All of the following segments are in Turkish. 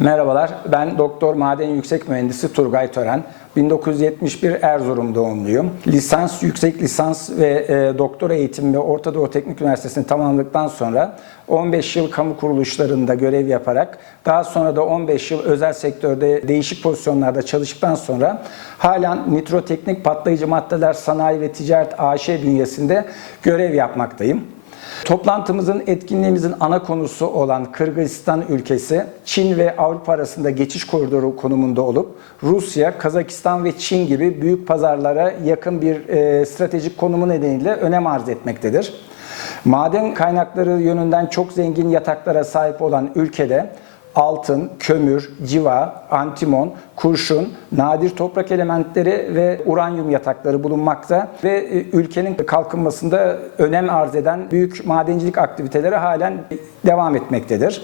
Merhabalar, ben Doktor Maden Yüksek Mühendisi Turgay Tören. 1971 Erzurum doğumluyum. Lisans, yüksek lisans ve e, doktora eğitimi ve Orta Doğu Teknik Üniversitesi'ni tamamladıktan sonra 15 yıl kamu kuruluşlarında görev yaparak daha sonra da 15 yıl özel sektörde değişik pozisyonlarda çalıştıktan sonra halen Nitroteknik Patlayıcı Maddeler Sanayi ve Ticaret AŞ bünyesinde görev yapmaktayım. Toplantımızın etkinliğimizin ana konusu olan Kırgızistan ülkesi Çin ve Avrupa arasında geçiş koridoru konumunda olup Rusya, Kazakistan ve Çin gibi büyük pazarlara yakın bir e, stratejik konumu nedeniyle önem arz etmektedir. Maden kaynakları yönünden çok zengin yataklara sahip olan ülkede altın, kömür, civa, antimon, kurşun, nadir toprak elementleri ve uranyum yatakları bulunmakta ve e, ülkenin kalkınmasında önem arz eden büyük madencilik aktiviteleri halen devam etmektedir.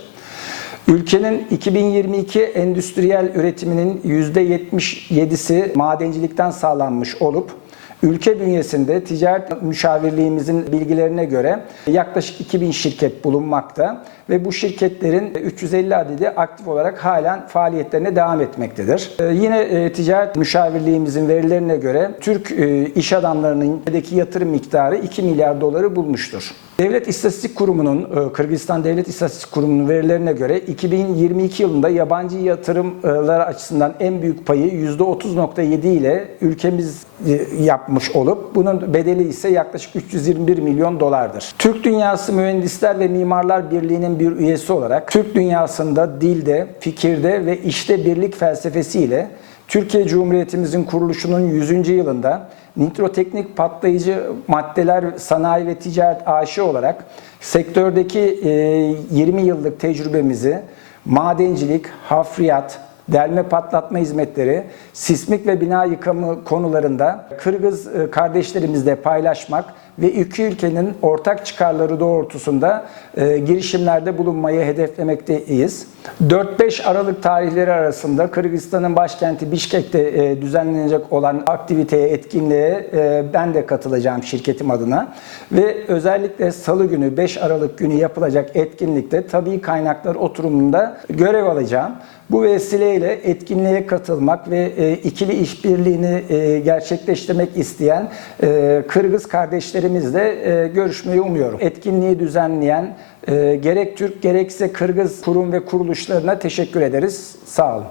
Ülkenin 2022 endüstriyel üretiminin %77'si madencilikten sağlanmış olup Ülke bünyesinde ticaret müşavirliğimizin bilgilerine göre yaklaşık 2000 şirket bulunmakta ve bu şirketlerin 350 adedi aktif olarak halen faaliyetlerine devam etmektedir. Ee, Yine e, ticaret müşavirliğimizin verilerine göre Türk e, iş adamlarının ülkedeki yatırım miktarı 2 milyar doları bulmuştur. Devlet İstatistik Kurumu'nun, e, Kırgızistan Devlet İstatistik Kurumu'nun verilerine göre 2022 yılında yabancı yatırımlar açısından en büyük payı %30.7 ile ülkemiz e, yapmış olup bunun bedeli ise yaklaşık 321 milyon dolardır. Türk Dünyası Mühendisler ve Mimarlar Birliği'nin bir üyesi olarak Türk dünyasında dilde, fikirde ve işte birlik felsefesiyle Türkiye Cumhuriyetimizin kuruluşunun 100. yılında Nitroteknik Patlayıcı Maddeler Sanayi ve Ticaret AŞ olarak sektördeki e, 20 yıllık tecrübemizi madencilik, hafriyat, delme patlatma hizmetleri, sismik ve bina yıkımı konularında Kırgız e, kardeşlerimizle paylaşmak ve iki ülkenin ortak çıkarları doğrultusunda e, girişimlerde bulunmayı hedeflemekteyiz. 4-5 Aralık tarihleri arasında Kırgızistan'ın başkenti Bişkek'te e, düzenlenecek olan aktiviteye, etkinliğe e, ben de katılacağım şirketim adına. Ve özellikle salı günü 5 Aralık günü yapılacak etkinlikte tabii kaynaklar oturumunda görev alacağım. Bu vesileyle etkinliğe katılmak ve e, ikili işbirliğini e, gerçekleştirmek isteyen e, Kırgız kardeşlerimizle e, görüşmeyi umuyorum. Etkinliği düzenleyen e, gerek Türk gerekse Kırgız kurum ve kuruluşlarına teşekkür ederiz. Sağ olun.